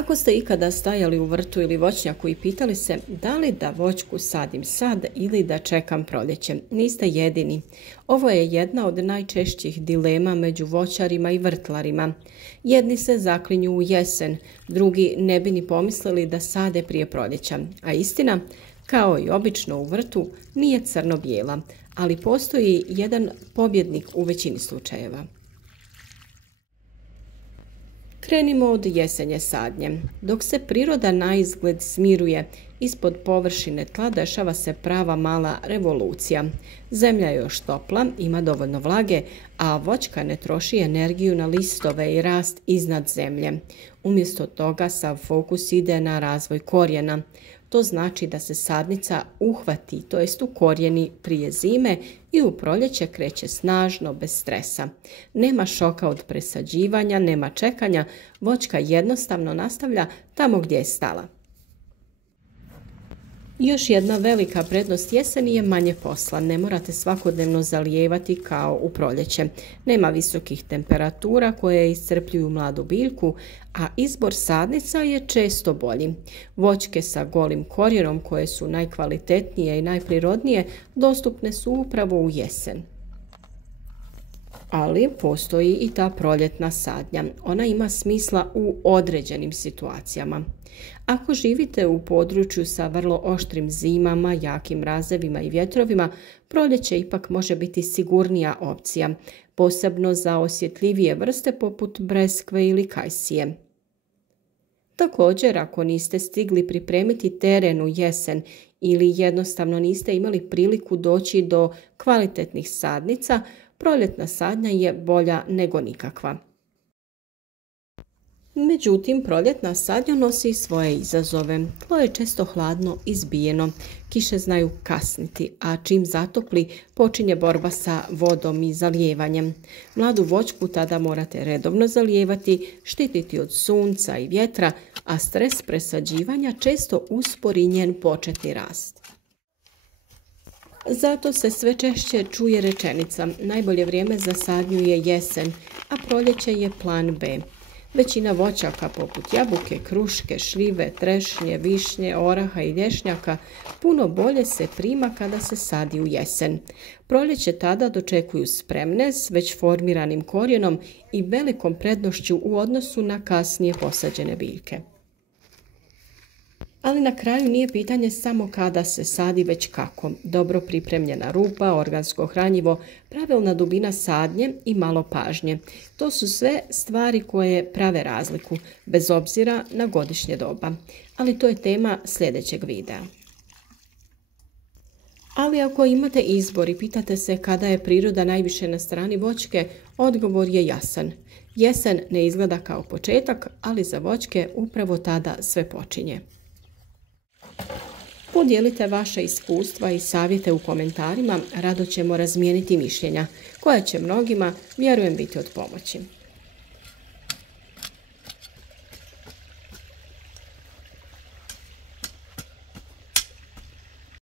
Ako ste ikada stajali u vrtu ili voćnjaku i pitali se da li da voćku sadim sad ili da čekam proljeće, niste jedini. Ovo je jedna od najčešćih dilema među voćarima i vrtlarima. Jedni se zaklinju u jesen, drugi ne bi ni pomislili da sade prije proljeća. A istina, kao i obično u vrtu, nije crno-bijela, ali postoji jedan pobjednik u većini slučajeva. Krenimo od jesenje sadnje. Dok se priroda naizgled smiruje, ispod površine tla dešava se prava mala revolucija. Zemlja je još topla, ima dovoljno vlage, a voćka ne troši energiju na listove i rast iznad zemlje. Umjesto toga sav fokus ide na razvoj korijena. To znači da se sadnica uhvati, to jest ukorijeni prije zime i u proljeće kreće snažno, bez stresa. Nema šoka od presađivanja, nema čekanja, voćka jednostavno nastavlja tamo gdje je stala. Još jedna velika prednost jeseni je manje posla. Ne morate svakodnevno zalijevati kao u proljeće. Nema visokih temperatura koje iscrpljuju mladu biljku, a izbor sadnica je često bolji. Voćke sa golim korijenom koje su najkvalitetnije i najprirodnije dostupne su upravo u jesen. Ali postoji i ta proljetna sadnja. Ona ima smisla u određenim situacijama. Ako živite u području sa vrlo oštrim zimama, jakim mrazevima i vjetrovima, proljeće ipak može biti sigurnija opcija, posebno za osjetljivije vrste poput breskve ili kajsije. Također, ako niste stigli pripremiti teren u jesen ili jednostavno niste imali priliku doći do kvalitetnih sadnica, proljetna sadnja je bolja nego nikakva. Međutim, proljetna sadnja nosi i svoje izazove. Tlo je često hladno i zbijeno, kiše znaju kasniti, a čim zatopli počinje borba sa vodom i zalijevanjem. Mladu voćku tada morate redovno zalijevati, štititi od sunca i vjetra, a stres presađivanja često uspori njen početni rast. Zato se sve češće čuje rečenica: najbolje vrijeme za sadnju je jesen, a proljeće je plan B. Većina voćaka poput jabuke, kruške, šljive, trešnje, višnje, oraha i lješnjaka puno bolje se prima kada se sadi u jesen. Proljeće tada dočekuju spremne s već formiranim korijenom i velikom prednošću u odnosu na kasnije posađene biljke. Ali na kraju nije pitanje samo kada se sadi, već kako. Dobro pripremljena rupa, organsko hranjivo, pravilna dubina sadnje i malo pažnje. To su sve stvari koje prave razliku, bez obzira na godišnje doba. Ali to je tema sljedećeg videa. Ali ako imate izbor i pitate se kada je priroda najviše na strani voćke, odgovor je jasan. Jesen ne izgleda kao početak, ali za voćke upravo tada sve počinje. Podijelite vaše iskustva i savjete u komentarima, rado ćemo razmijeniti mišljenja, koja će mnogima, vjerujem, biti od pomoći.